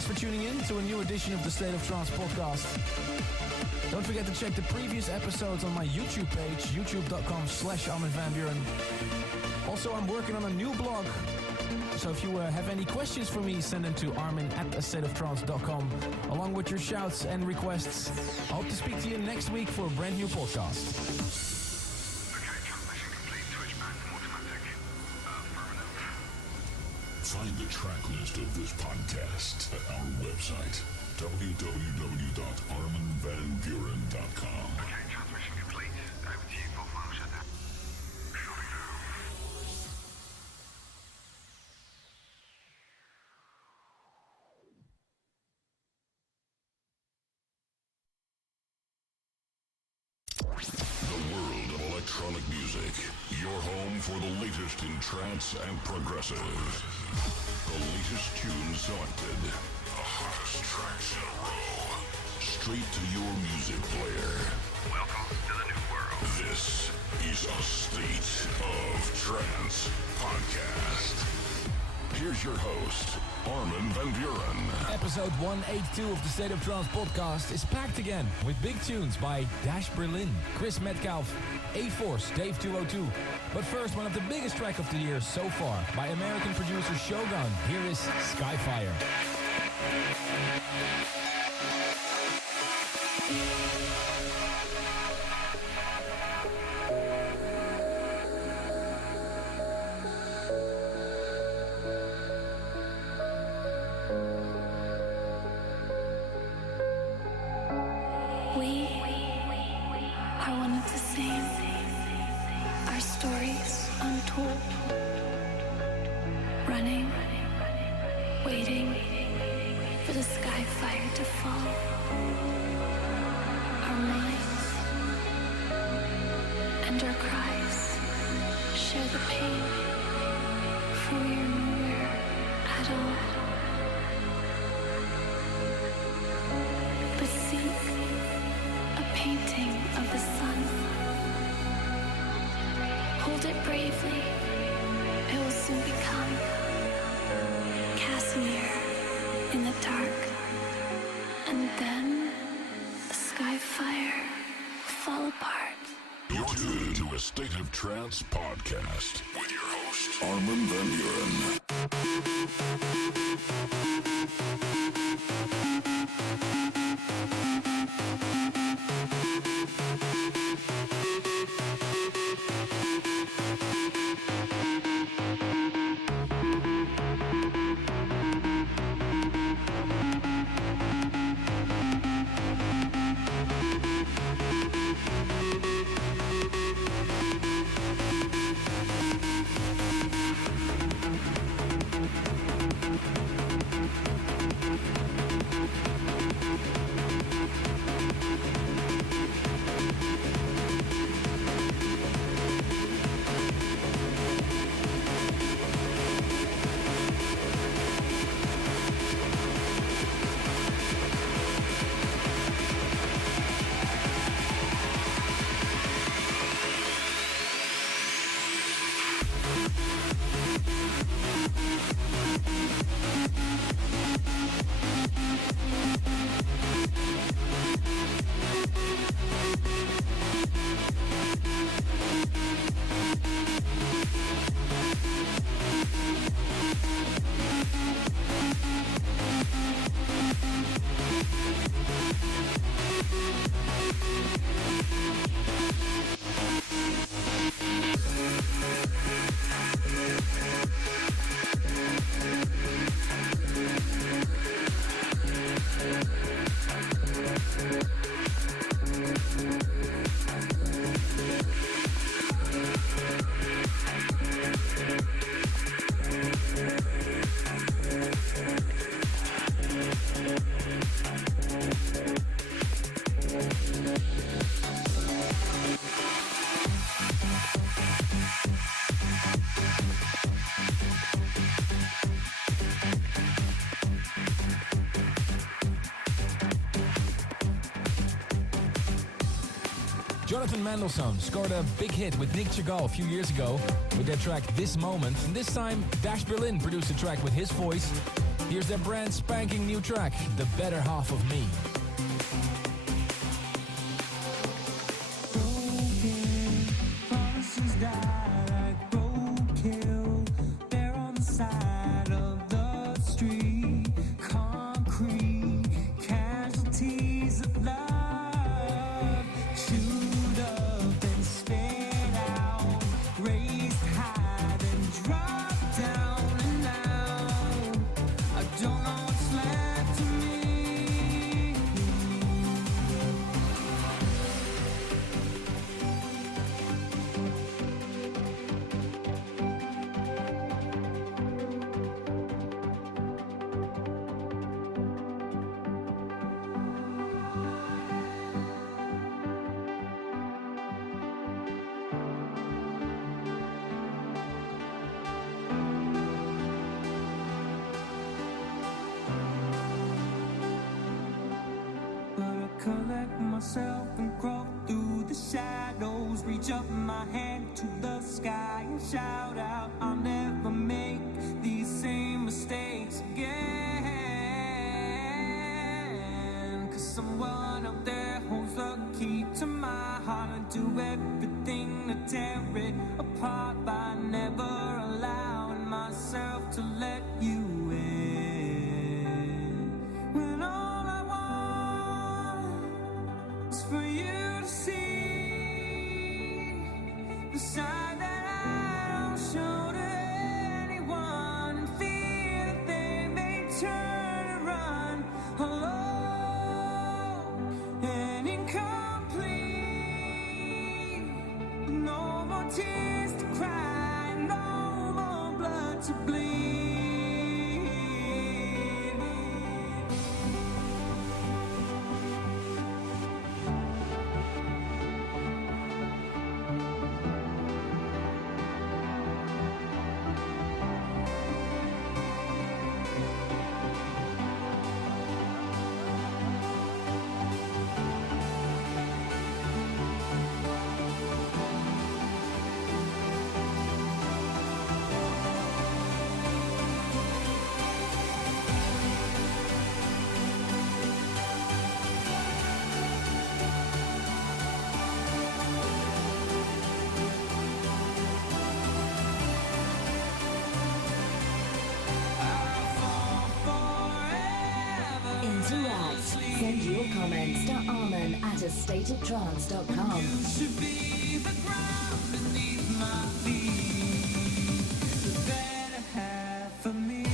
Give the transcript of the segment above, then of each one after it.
thanks for tuning in to a new edition of the State of Trance podcast. Don't forget to check the previous episodes on my YouTube page, youtube.com/Armin van Buuren. Also, I'm working on a new blog, so if you have any questions for me, send them to armin@astateoftrance.com, along with your shouts and requests. I hope to speak to you next week for a brand new podcast. Find the track list of this podcast at our website, www.arminvanbuuren.com. Okay, transmission complete. Over to you, full final shutdown. Shutting down. The world of electronic music. Your home for the latest in trance and progressive. The latest tunes selected. The hottest tracks in a row. Straight to your music player. Welcome to the new world. This is a State of Trance podcast. Here's your host, Armin van Buuren. Episode 182 of the State of Trance podcast is packed again with big tunes by Dash Berlin, Chris Metcalf, A-Force, Dave 202. But first, one of the biggest track of the year so far by American producer Shogun. Here is Skyfire. We are one of the same. Our stories untold. Running, waiting for the sky fire to fall. Our minds and our cries share the pain, for we are nowhere at all. But seek a painting of the sun. Hold it bravely, it will soon become Casimir in the dark, and then the sky fire will fall apart. You're tuned to a State of Trance podcast with your host, Armin van Buuren. Jonathan Mendelssohn scored a big hit with Nick Chagall a few years ago with their track This Moment. And this time, Dash Berlin produced a track with his voice. Here's their brand spanking new track, The Better Half of Me. Collect myself and crawl through the shadows. Reach up my hand to the sky and shout out, I'll never make these same mistakes again. Cause someone out there holds the key to my heart and do everything to tear it apart by never allowing myself to let you in. When all I want is for you to see the side that I don't show to anyone, and fear that they may turn and run alone and incomplete. No more tears to cry, no more blood to bleed. Interact. Send your comments to armin@astateoftrance.com. You should be the ground beneath my feet, the better half of me.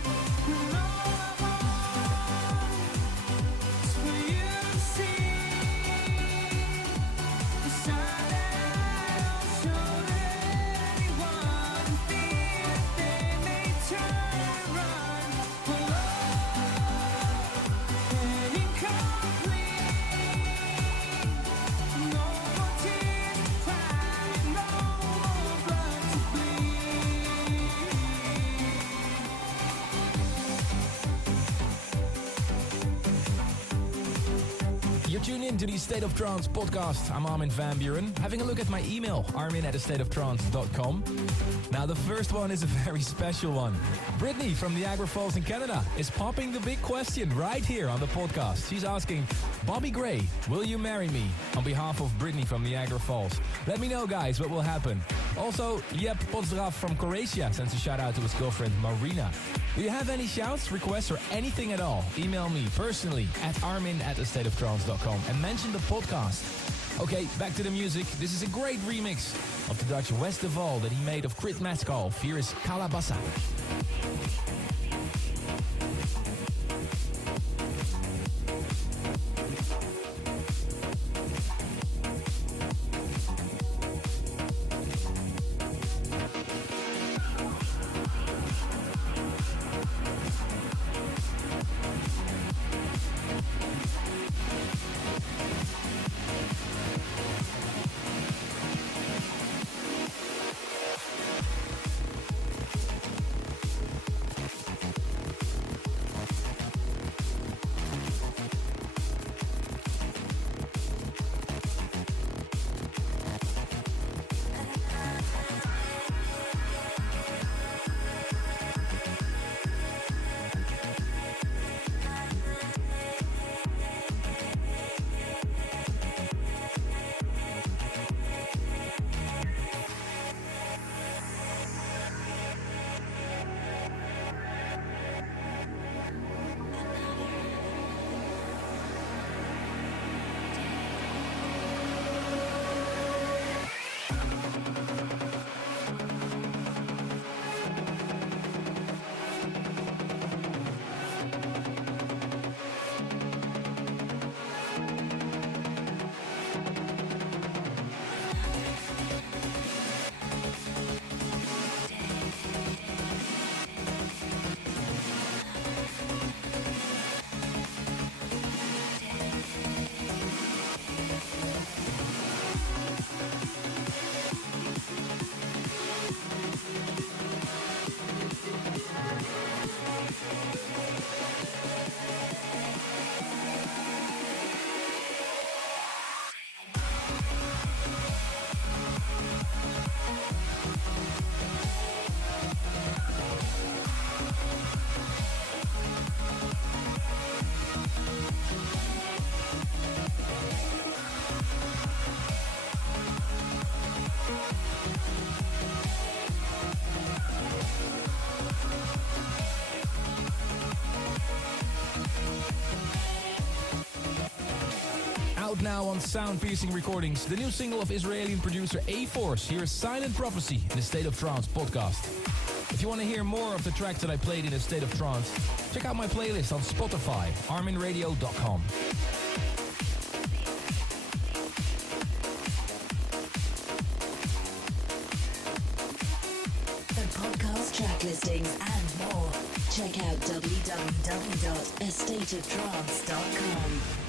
When all I want is for you to see the side that I don't show to anyone, and fear that they may turn and run alone and incomplete. No more tears to cry, no more blood to bleed. You're tuned in to the State of Trance podcast. I'm Armin van Buren. Having a look at my email, armin@astateoftrance.com. Now, the first one is a very special one. Brittany from Niagara Falls in Canada is popping the big question right here on the podcast. She's asking, Bobby Gray, will you marry me? On behalf of Brittany from Niagara Falls. Let me know, guys, what will happen. Also, Jep Potsdraf from Croatia sends a shout out to his girlfriend, Marina. Do you have any shouts, requests, or anything at all? Email me personally at armin@astateoftrance.com and mention the podcast. Okay, back to the music. This is a great remix of the Dutch West de Val that he made of Crit Maskal. Here is Calabassa. out now on Sound Piercing Recordings. The new single of Israeli producer A-Force. Here is Silent Prophecy in the State of Trance podcast. If you want to hear more of the tracks that I played in a State of Trance, check out my playlist on Spotify, arminradio.com. For podcast track listings and more, check out www.astateoftrance.com.